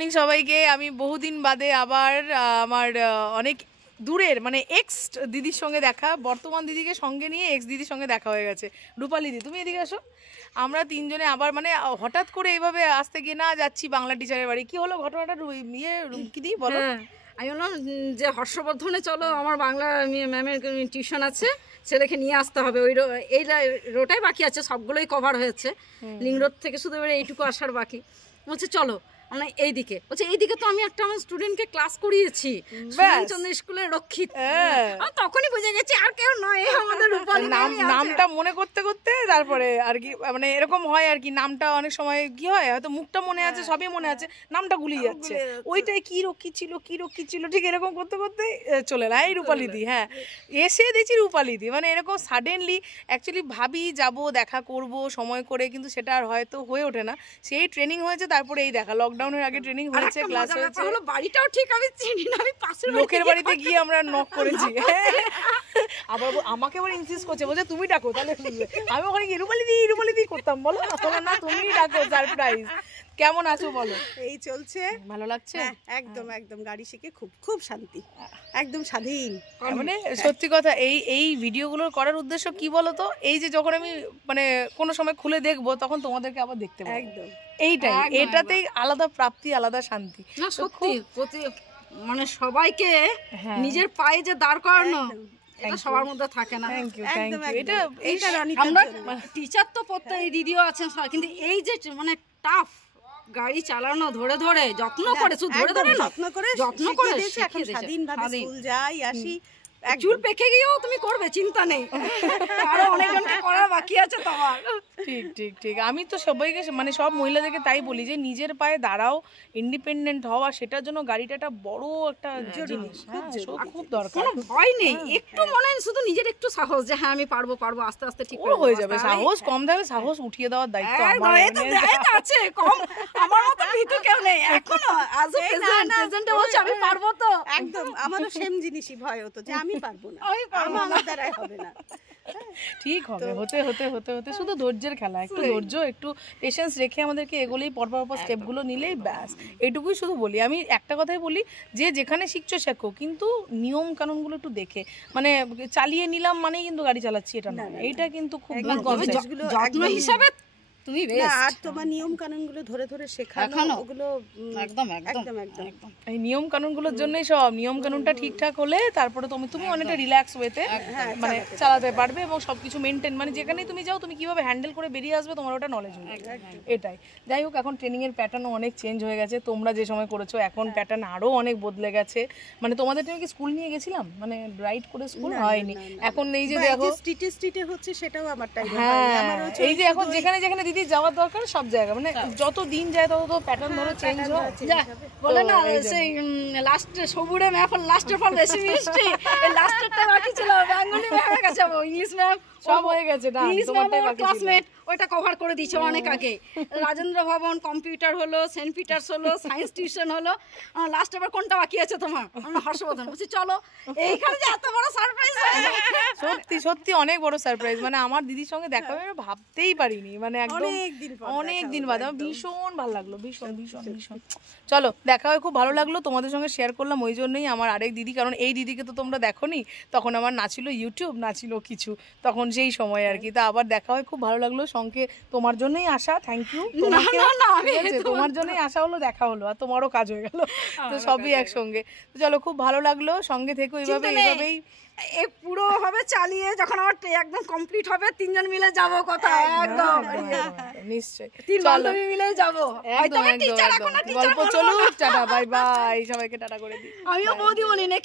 Morning সবাইকে। আমি বহুদিন বাদে আবার আমার অনেক দূরের মানে এক্স দিদির সঙ্গে দেখা, বর্তমান দিদিকে সঙ্গে নিয়ে এক্স দিদির সঙ্গে দেখা হয়ে গেছে। রূপালী দিদি, তুমি এদিকে আসো। আমরা তিনজনে আবার মানে হঠাৎ করে এইভাবে আসতে গিয়ে না যাচ্ছি বাংলা টিচারের বাড়ি। কি হলো ঘটনাটা ইয়ে কি দিই বলো। আমি বললাম যে হর্ষবর্ধনে চলো, আমার বাংলা ম্যামের টিউশন আছে, ছেলেকে নিয়ে আসতে হবে। ওই এই রোটাই বাকি আছে, সবগুলোই কভার হয়েছে। লিং রোড থেকে শুধু এবারে এইটুকু আসার বাকি। বলছে চলো, মানে এইদিকে বলছে, এইদিকে তো আমি একটা আমার স্টুডেন্টকে ক্লাস করিয়েছি সুরেশচন্দ্র স্কুলের রক্ষিত। আমি তখনই বুঝে গেছি আর কেউ নয়, আমাদের রূপালী। নামটা মনে করতে করতে তারপরে আর কি মানে এরকম হয় আর কি, নামটা অনেক সময় কি হয়, হয়তো মুখটা মনে আছে, সবই মনে আছে, নামটা গুলিয়ে যাচ্ছে। ওইটাই কি রক্ষী ছিল ঠিক এরকম করতে করতে চলে এলাম এই রূপালী দি। হ্যাঁ, এসে দেখছি রূপালী দি, মানে এরকম সাডেনলি অ্যাকচুয়ালি ভাবি যাব দেখা করব সময় করে, কিন্তু সেটা আর হয়তো হয়ে ওঠে না। সেই ট্রেনিং হয়েছে, তারপরে এই দেখা লকডাউনের আগে ট্রেনিং হয়েছে, ক্লাস হয়েছে। বাড়িটাও ঠিক আমি চিনি না, আমি পাশের লোকের বাড়িতে গিয়ে আমরা নক করেছি। আবার আমাকে আবার ইনসিস্ট করছে, বলছে তুমি ডাকো তাহলে শুনবে। আমি ওখানে গিয়ে রূপালী দি করতাম, বলো না তুমি ডাকো, সারপ্রাইজ। কেমন আছো বলো? এই চলছে, ভালো লাগছে? একদম একদম গাড়ি শিখে খুব শান্তি, একদম স্বাধীন। মানে সত্যি কথা, এই ভিডিওগুলোর করার উদ্দেশ্য কি বলো তো, এই যে যখন আমি মানে কোনো সময় খুলে দেখবো তখন তোমাদেরকে আবার দেখতে পাবো। একদম এইটাই, এটাতেই আলাদা প্রাপ্তি, আলাদা শান্তি। না সত্যি, মানে সবাইকে নিজের পায়ে যে দাঁড় করানো, এটা সবার মধ্যে থাকে না। Thank you. এটা আমরা টিচার তো প্রত্যেক দিদিও আছেন, কিন্তু এই যে মানে টাফ গাড়ি চালানো, ধরে ধরে যত্ন করে, শুধু ধরে ধরে যত্ন করে এখন স্বাধীনভাবে স্কুল যাই আসি। চুল পেকে গিয়েও তুমি করবে, চিন্তা নেই, আরো অনেকজনকে করার বাকি আছে তোমার। ঠিক। আমি তো সবাইকে মানে সব মহিলাদেরকে তাই বলি যে নিজের পায়ে দাঁড়াও, ইন্ডিপেন্ডেন্ট হওয়া, সেটার জন্য গাড়িটা একটা বড় একটা জিনিস, খুব দরকার। কোনো ভয় নেই, একটু মনে শুধু নিজের একটু সাহস যে হ্যাঁ আমি পারবো, আস্তে আস্তে ঠিক হয়ে যাবে। সাহস কম থাকলে সাহস উঠিয়ে দেওয়ার দায়িত্ব আমার আছে। কম আমার মতো ভীতু কেউ নেই এখনো, আজ প্রেজেন্টে বলছি আমি পারবো তো। একদম আমারও সেম জিনিসই ভয় হতো যে আমি পারবো না, আমার দ্বারাই হবে না। ঠিক হবে, হতে হতে হতে হতে শুধু ধৈর্যের খেলা, একটু ধৈর্য, একটু পেশেন্স রেখে আমাদেরকে এগোলেই পরপর স্টেপগুলো নিলেই ব্যাস। এটুকুই শুধু বলি। আমি একটা কথাই বলি যে যেখানে শিখছো শেখো, কিন্তু নিয়ম কানুনগুলো একটু দেখে, মানে চালিয়ে নিলাম মানেই কিন্তু গাড়ি চালাচ্ছি এটা না, এইটা কিন্তু খুব যত্ন হিসাবে তুমি আর তোমার নিয়ম কানুনগুলো ধরে ধরে শেখানো, ওগুলো একদম এই নিয়ম কানুনগুলোর জন্যই সব। নিয়ম কানুনটা ঠিকঠাক হলে তারপরে তুমি অনেকটা রিল্যাক্স ওয়েতে মানে চালাতে পারবে, এবং সবকিছু মেনটেন, মানে যেখানেই তুমি যাও তুমি কিভাবে হ্যান্ডেল করে বেরিয়ে আসবে তোমার ওটা নলেজ হবে। এটাই। যাই হোক, এখন ট্রেনিং এর প্যাটার্নও অনেক চেঞ্জ হয়ে গেছে। তোমরা যে সময় করেছো এখন প্যাটার্ন আরো অনেক বদলে গেছে। মানে তোমাদের টাইমে কি স্কুল নিয়ে গেছিলাম, মানে রাইড করে স্কুল হয়নি। এখন এই যে দেখো স্ট্রিটে হচ্ছে, সেটাও আমার টাইম। এই যে এখন যেখানে যেখানে দিদি যাওয়ার দরকার সব জায়গা, মানে যত দিন যায় তত তো প্যাটার্ন ধরে চেঞ্জ হয়। বলে না সেই লাস্টে সবুরে ম্যাম, লাস্টের পর বেশি মিষ্টি, এই লাস্টেরটা বাকি ছিল। বেঙ্গলি ম্যাম হয়ে গেছে, ইংলিশ ম্যাম সব হয়ে গেছে না, তোমারটাই বাকি ছিল। ক্লাসমেট ওইটা কভার করে দিয়েছে অনেক আগে। রাজেন্দ্র ভবন, কম্পিউটার হলো, সেন্ট পিটার্স হলো, সায়েন্স টিউশন হলো, লাস্ট এবার কোনটা বাকি আছে তোমার? হর্ষবর্ধন। বলছি চলো, এইখানে যে এত বড় সারপ্রাইজ, সত্যি অনেক বড় সারপ্রাইজ। মানে আমার দিদির সঙ্গে দেখা হবে ভাবতেই পারিনি, মানে একদম অনেক দিন বাদে। আমার ভীষণ ভালো লাগলো, ভীষণ। চলো, দেখা হয়, খুব ভালো লাগলো। তোমাদের সঙ্গে শেয়ার করলাম ওই জন্যই আমার আরেক দিদি, কারণ এই দিদিকে তো তোমরা দেখোনি, তখন আমার না ছিল ইউটিউব, না ছিল কিছু, তখন সেই সময় আর কি। তা আবার দেখা হয়, খুব ভালো লাগলো। সঙ্গে তোমার জন্যই আসা, থ্যাংক ইউ। তোমার জন্যই আসা হলো, দেখা হলো, আর তোমারও কাজ হয়ে গেল, তো সবই একসঙ্গে। তো চলো, খুব ভালো লাগলো, সঙ্গে থেকো এইভাবেই পুরো ভাবে চালিয়ে যখন আমার একদম কমপ্লিট হবে, তিনজন মিলে যাবো কোথায়, একদম নিশ্চয়ই তিন বান্ধবী মিলে যাবো। গল্প চলুক। টাটা, বাই বাই, সবাইকে টাটা করে দিই। আমিও বৌদি বলি না।